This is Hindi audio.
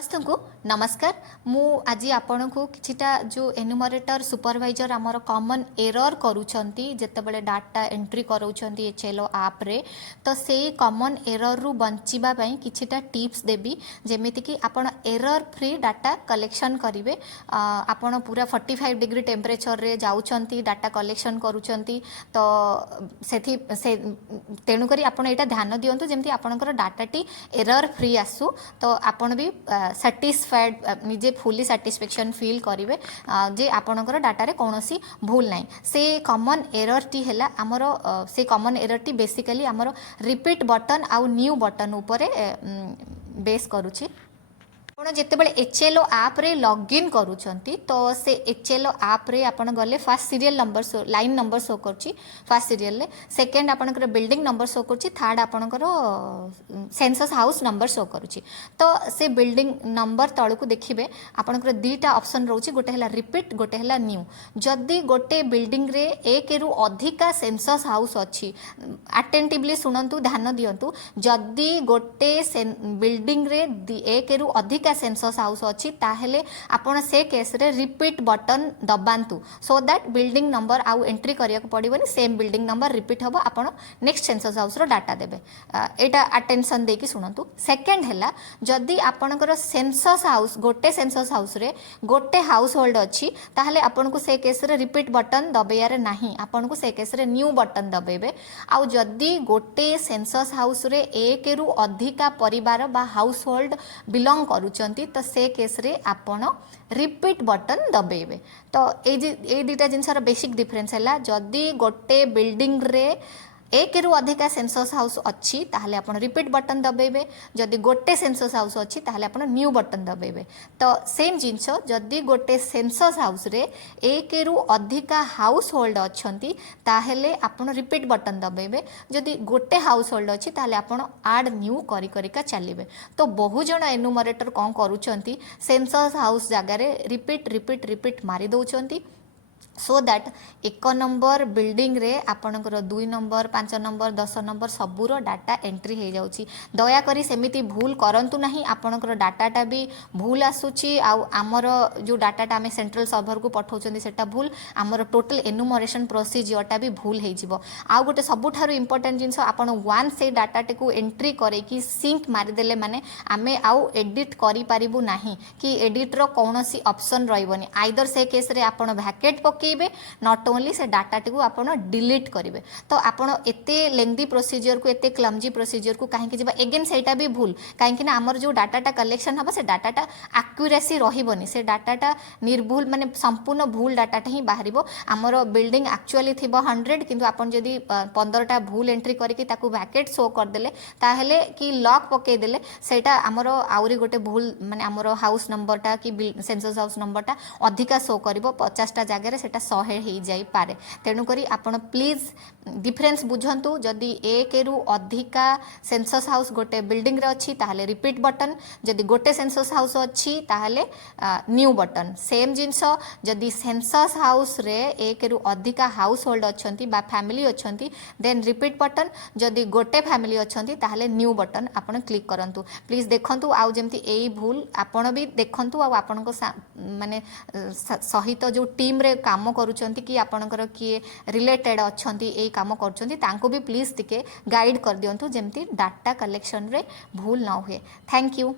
समस्त को नमस्कार। मु आज आपण को किछिटा जो एनुमरेटर सुपरवाइजर आमर कॉमन एरर करूछंती जेतेबेले डाटा एंट्री करूछंती एचएलओ ऐप रे, तो से कॉमन एरर रु बंचिबा पई किछिटा टिप्स देबी जेमिति कि आपण एरर फ्री डाटा कलेक्शन करिवे। आपण पूरा 45 डिग्री टेम्परेचर रे जाउछंती डाटा कलेक्शन करूछंती, तो सेथि से तेणु करी आपण एटा ध्यान दियंतु जेमिति आपणकर डाटाटी एरर फ्री आसु, तो आपण भी सैटिस्फाइड निजे फुली सैटिस्फैक्शन फील करेंगे जे आपणकर डाटा कौन सी भूल ना। से कॉमन एरर टी है आमर से कॉमन एरर टी बेसिकली आमर रिपीट बटन आउ न्यू बटन उपरे बेस करुछि। ଆପଣ ଯେତେବେଳେ HLO ଆପ୍ରେ ଲଗ୍ଇନ୍ କରୁଛନ୍ତି ତ ସେ HLO ଆପ୍ରେ ଆପଣ ଗଲେ first serial number line number show କରୁଛି ଫାର୍ଷ୍ଟ ସିରିଏଲ୍ରେ, ସେକେଣ୍ଡ ଆପଣଙ୍କର ବିଲ୍ଡିଂ ନମ୍ବର ଶୋ କରୁଛି, ଥାର୍ଡ଼ ଆପଣଙ୍କର ସେନ୍ସସ୍ ହାଉସ୍ ନମ୍ବର ଶୋ କରୁଛି। ତ ସେ ବିଲ୍ଡିଂ ନମ୍ବର ତଳକୁ ଦେଖିବେ ଆପଣଙ୍କର ଦୁଇଟା ଅପସନ୍ ରହୁଛି, ଗୋଟେ ହେଲା ରିପିଟ୍, ଗୋଟେ ହେଲା ନ୍ୟୁ। ଯଦି ଗୋଟେ ବିଲ୍ଡିଂରେ ଏକରୁ ଅଧିକା ସେନ୍ସସ୍ ହାଉସ୍ ଅଛି, ଆଟେଣ୍ଟିଭଲି ଶୁଣନ୍ତୁ, ଧ୍ୟାନ ଦିଅନ୍ତୁ, ଯଦି ଗୋଟେ ବିଲ୍ଡିଂରେ ଏକରୁ ଅଧିକା सेंसस हाउस अच्छी ताहेले आपण से केस रे रिपीट बटन दबांतु सो दैट बिल्डिंग नंबर आउ एंट्री करिया को पड़िबनी, सेम बिल्डिंग नंबर रिपीट हबो, आपण नेक्स्ट सेंसस हाउस रो डाटा देबे। एटा अटेंशन देकी सुनंतु। सेकंड हैला जदी आपणकर सेंसस हाउस गोटे सेंसस हाउस रे गोटे हाउस होल्ड अच्छी ताहेले आपण को से केस रे रिपीट बटन दबेयार नाही, आपण को से केस रे न्यू बटन दबेबे। आउ जदी गोटे सेंसस हाउस रे एक रु अधिका परिवार बा हाउस होल्ड बिलोंग करू तो से केस रे आपण रिपीट बटन दबेबे। तो ये दुटा जिनसर बेसिक डिफरेंस है, जदि गोटे बिल्डिंग रे एक रु अधिका सेंसस हाउस अच्छी ताहले आपण रिपीट बटन दबेबे, जदि गोटे सेंसस हाउस अच्छी ताहले आपण न्यू बटन दबेबे। तो सेम जिनस जदि गोटे सेंसस हाउस रे एक रु अधिका हाउस होल्ड अच्छंती ताहले आपण रिपीट बटन दबेबे, जदि गोटे हाउस होल्ड अच्छी ताहले आपण आड न्यू करी करिका चलिबे। तो बहु जण एनुमरेटर कोन करूछंती सेंसस हाउस जगह रे रिपीट रिपीट रिपीट मारी दउछंती सो दैट एक नंबर बिल्डिंग रे आपणकर 2 नंबर 5 नंबर 10 नंबर सबूर डाटा एंट्री हो जाउची। दया करी सेमिति भूल करंतु नहीं, आपणकर डाटाटा भी भूल आसुची, आमर जो डाटाटा आम सेंट्रल सर्वर को पठाउछंती सेटा भूल, आमर टोटल एनुमरेशन प्रोसीजरटा भी भूल हो जिवो। आउ गोटे सबुठारु इंपोर्टेंट जिनस आपण वन से डाटाटे को एंट्री करे कि सिंक मारिदेले माने आमे आउ एडिट करि पारिबु नाही कि एडिट रो कोनोसी ऑप्शन रहइबनी। आइदर से केस रे आपण वैकेट पके नॉट ओनली से डाटाटी को आपण डिलीट करेंगे। तो आपण एते लेंथी प्रोसीजर को एते क्लमजी प्रोसीजर को कहीं जीवा एगेन सेटा भी भूल, कहीं आमर जो डाटाटा कलेक्शन हम से डाटाटा एक्यूरेसी रहिबनी, से डाटाटा निर्भूल माने संपूर्ण भूल डाटाटा ही बाहर। आमर बिल्डिंग एक्चुअली थी 100 किंतु आपन जदि 15टा भूल एंट्री करके ताकू वैकेट शो करदेले ताहेले कि लॉक पकेदेले सेटा आमर आउरी गोटे भूल माने आमर हाउस नंबरटा कि सेंसस हाउस नंबरटा अधिका शो करिवो, 50टा जगह सेटा 100 हो जाई पारे। तेणुकरी आपण प्लीज डिफरेंस बुझंतु, जदि एक रु अधिका सेंसस हाउस गोटे बिल्डिंग रे अच्छी ताहले रिपीट बटन, जदि गोटे सेंसस हाउस अच्छी ताहले न्यू बटन। सेम जिनस जदि सेंसस हाउस रे एक रु अधिका हाउस होल्ड अच्छंती बा फैमिली अच्छंती देन रिपीट बटन, जदि गोटे फैमिली अच्छंती ताहले न्यू बटन आपण क्लिक करंतु। प्लीज देखंतु आउ जेमती एई भूल आपण भी देखंतु आउ आपण को माने सहित जो टीम रे काम करूचंती कि आपणकर किए रिलेटेड अच्छंती ए काम करूचंती तांको भी प्लीज टिके गाइड कर दियंतु जेमती डाटा कलेक्शन रे भूल न हुए। Thank you.